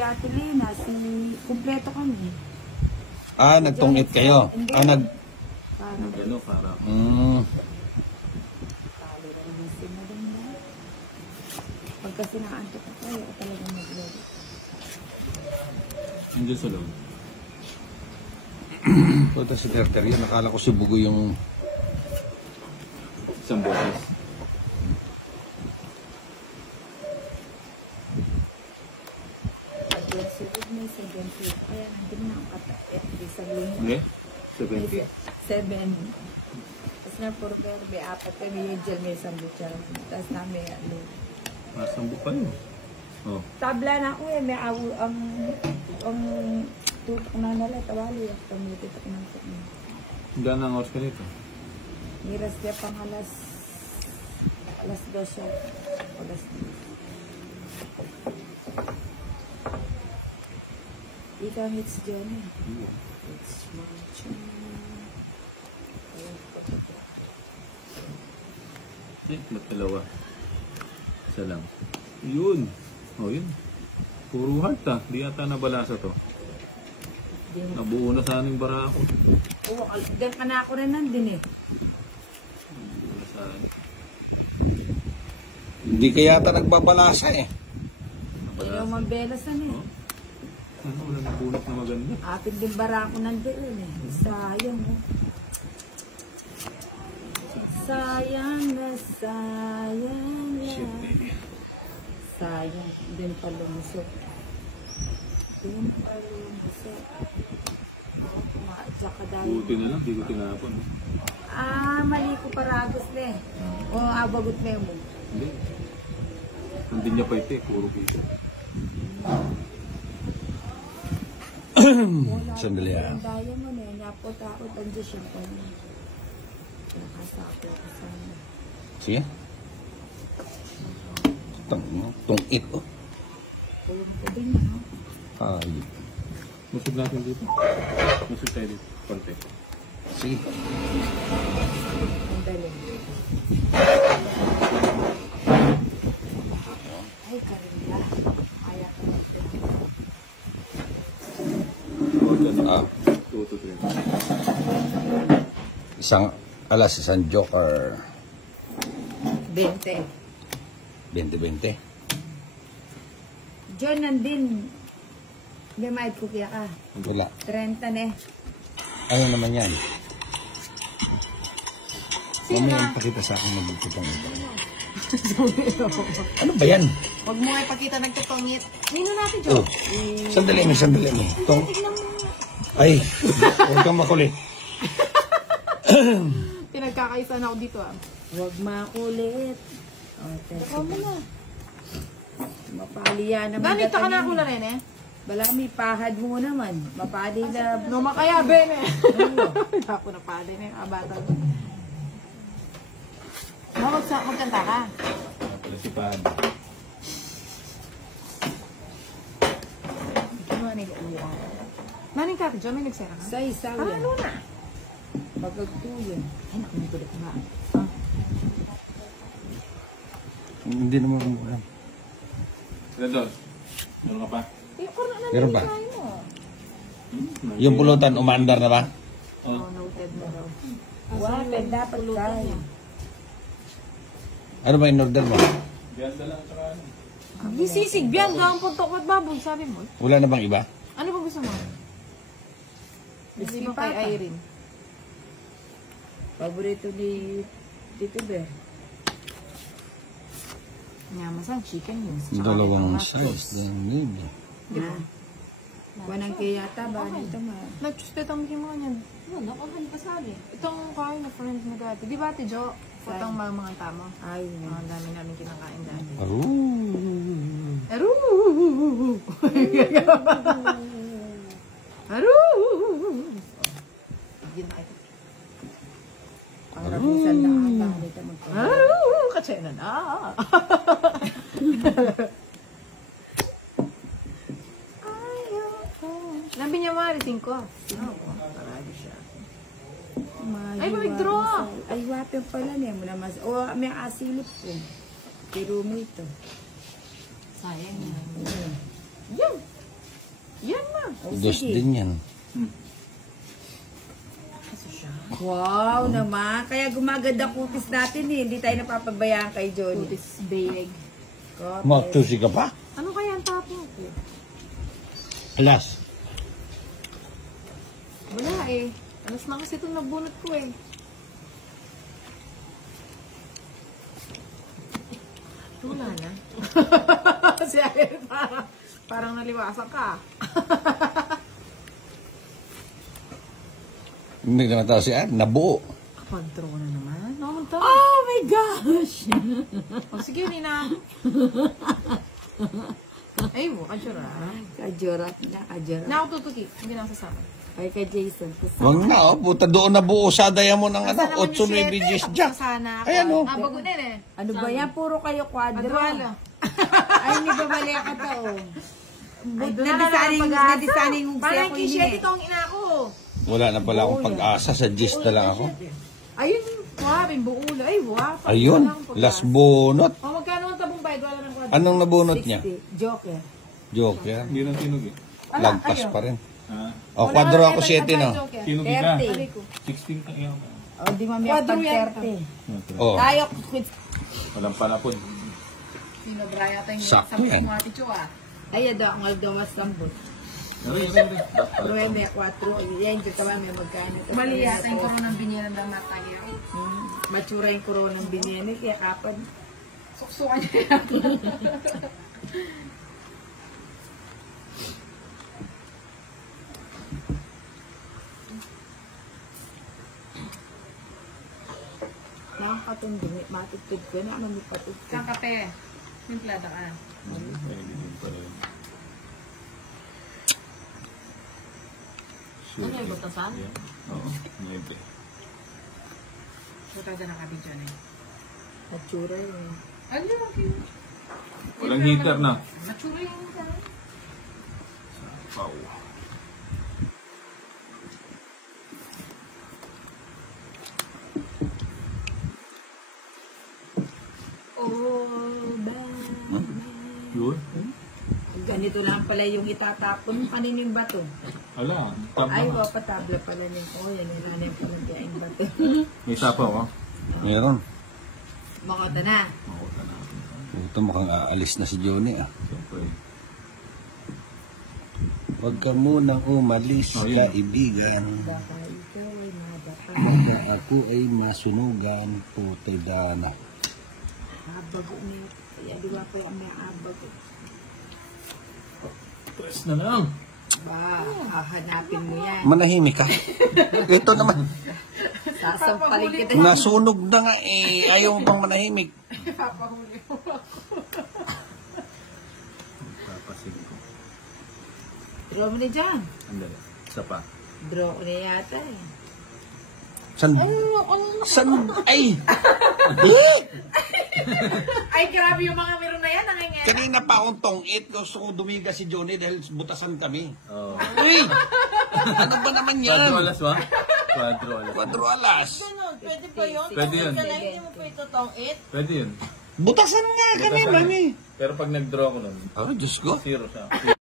Ate Lena, kumpleto kami. Ah, nagtungit kayo? Ah, nag... Parang Gano, parang. pag kasi nakaantok ako, ayaw talagang mag-log. Andiyan sa loob. Punta si Terter yun. Nakala ko si Bugo yung... Isang boses. Pag-sigod may 70. Kaya hindi na ang katapit. Sabihin Okay? 70. 7. Tapos na puro verbe, 4 kami yung dyan may sambuchan. Tapos namin ano. Nasang bukal mo. Oh. Tabla na ako eh, may awo ang tutok na nala, tawali. Pamititok ng tutok. Gano'n ang oras ka nito? Miras niya pang alas 12. Alas 12. Ikaw hits dyan eh. It's my Ba't dalawa? Isa lang. Yun. Oh, yun. Puro heart ah. Di ata nabalasa to. Nabuo na sana yung bara ako. Oo, dyan ka na ako rin nandun eh. Nabuo sana. Hindi kaya yata nagbabalasa eh. Ayaw mabelasan eh. Oh. Ano, wala nabunot na maganda. Apit din bara ako nandun eh. Sayang eh. Sayang na sayang na. Sayang. Din pa lumusok. Din pa lumusok. Tsaka dahil. Buti na lang, di ko tinapon. Mali ko paragos na eh. O abagot na mo. Hindi. Hindi niya pa ito eh, puro pito. Sandali ah. Ang daya mo na eh. Napot-akot ang Diyos yung kanya. Nakasapo ko sana. Sige. Tungit oh. Pwede na ha. Ay. Musog natin dito. Musog tayo dito. Konti. Sige. Ang daling. Ay, karinda. Kaya ka na. Ah. 2 to 3. Isang joker. 20. 20-20. Diyan nandin. Hindi maid ko kaya ka. Wala. 30 na eh. Ano naman yan? Mamaya ipakita sa akin nagtutong ito. Ano ba yan? Huwag mo nga ipakita nagtutungit. Nino natin, Jo? Oh. Sandali mo. Tong. Ay, huwag kang makulit. Pinagkakaisa na ako dito ah. Huwag makulit. Oh, Ikaw mo na. Mapaliya naman. Ganito ka na ako na rin eh. Bala may pahad mo naman. Mapali na. No, makaya ben eh. Ako na pala na yung abatal. Magkanta ka. Pala si Pan. Ikaw mo na nag-uwa. Maning ka, Jo, may nagsera ka? Sa isaw yan. Ano na? Pagkagtuyan. Ay, naku, may gulat na. Hindi naman umulan. Sila doon. Meron ka pa? Meron ba? Yung pulutan, umaandar na ba? Oh, noted mo daw. Wapen, dapat tayo. Ano ba in order mo? Ganda lang tsaka ano. Di sisig, biyan daw ang puntok at baboy, sabi mo. Wala na bang iba? Ano ba gusto mo? Hindi mo kay Irene. Paborito ni Tito Bear. Nyamasan, chicken yun. Dalawang size. Need. Na. Wanang kiyata ba? Dito ma. Nag-chuspet ang mga niyan. Ano, nakahan pa sabi. Itong kain na friend ni dati. Di ba, Ate Jo? Putang mga tamo. Ay, Ang dami namin kinakain dati. Aroo. Aroo! Aroo! Yun na ito. ang rabusan na ata. Dito magpapalala. Aroo! Katsena na! Nabi niya mariting ko. Parado siya. Ay, mag-draw! Ay, wapen pala niya mo naman. O, may asilip ko. Pero mo ito. Sayang yan. Ayan. Yan! O, Dos sige. din yan. Wow naman. Kaya gumaganda kutis natin eh. Hindi tayo napapabayaan kay Johnny. Kutis big. Kutis. Magtusi ka pa? Ano kaya ang topping ko? Alas. Wala eh. Alas na kasi itong nabunot ko eh. Wala na. Si Ariel parang naliwasak ka. Hindi ka natawa si Ann. Nabuo. Kapag-draw na naman. Naman to. Oh my gosh! O sige, Nina. Ay, kajura. Kajorat na, kajorat. Na ako tutuki. Hindi na ako sasama. Ay, kay Jason. Wag na, oh. Puta doon nabuo sa daya mo ng ano. 8 9 G's dyan. Sana ako. Ayan, oh. Ah, bago din eh. Ano ba yan? Puro kayo kwadro. Adwala. Ay, hindi ba mali ka to? Ay, doon na lang ang pag-asa. Nadisaning mo Parang ko kishit ini. ito ang ina ko. Wala na pala akong pag-asa. Sa G's na lang ako. Ayun, wah, bimbuulo. Ay, wah. Ayun. Last bunot. O, magkano ang tabong bayad? Wala ng kwadro. Anong nabunot niya? 60. Joker. Joker. Hindi na tinog eh. Lagpas pa rin. Ha? O, kwadro ako 7 no. Tinog ka. 30. 16 ka iyaw ka. O, di mamaya Kwadro pag yan. 30. Oh. Tayo, Walang panapon. Sinobra yata yung Sakto sabi yan. mo ati Cho ah. ay, ado, ang aldawas sambot. Nuwende, 4. Yan, dito kami, may magkain. Mali yata yung koronang binyanan ng matagyo. Matsura yung koronang binyanin, kaya kapag Suksukan niya yata. nakakatundi, matutid ko na, ano may patutid. Isang kape. Simplada ka. Sure. Ano yung butasan? Oo, maybe. Buta dyan ang kape dyan eh. Matsura yun. Ano yung kape? Walang heater na. Matsura yung dyan. Wow. Oh, bad. Yun? Ganito lang pala yung itatapon. Kanining bato. Ala, Ay, tabla. patabla pala niya. Oh, yan yung nanay pa ng kaing bato. May sapaw, oh. Meron. Makota na. Makuha na. Ito mukhang aalis na si Johnny ah. Siyempre. Huwag ka munang umalis, Oh, yun. kaibigan. Baka ikaw ay madapa. Baka ako ay masunugan, putay dana. Abago niya. Kaya di ba pa yung may abago. Press na lang. Ba, hahanapin mo yan. Manahimik ka. Ito naman. Sasampalin kita. Nasunog na nga eh. Ayaw mo pang manahimik. Papahuli mo ako. Papasin ko. Draw mo na dyan. Andali. Isa pa. Draw ko na yata eh. San, ay! Ay, grabe yung mga meron na yan. Nangingay. Kanina pa akong tong-it. Gusto kong dumiga si Johnny dahil butasan kami. Oo. Uy! Ano ba naman yan? Quadro alas ba? Quadro alas. Quadro alas. Pwede pa yun? Pwede yun. Hindi mo pa ito tong it? Pwede yun. Butasan nga kami, Butasan. mami. Pero pag nag-draw ko nun, Oh, Diyos ko. 0 siya.